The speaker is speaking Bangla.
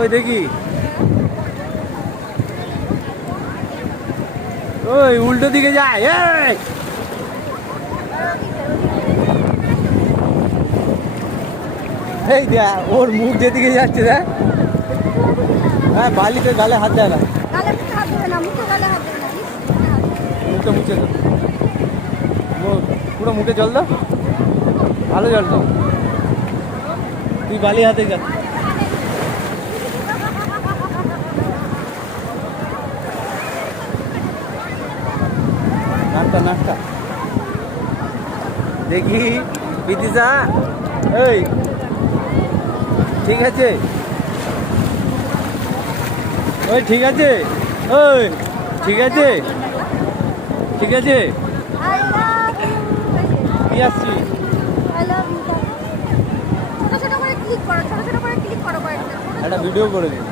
ওই দেখি, ওই উল্টো দিকে যায়। এই দেখ ওর মুখ যেদিকে যাচ্ছে দেখ। হ্যাঁ বালিতে গালে হাত দেয় না, মুখে মুছে দাও, পুরো মুখে জল দাও, ভালো জল দাও। তুই বালি হাতে যা। নাটকা নাটকা দেখি বিদিশা, এই ঠিক আছে, ওই ঠিক আছে, ওই ঠিক আছে, ঠিক আছে, কি আসছি। একটা ভিডিও করে দিই।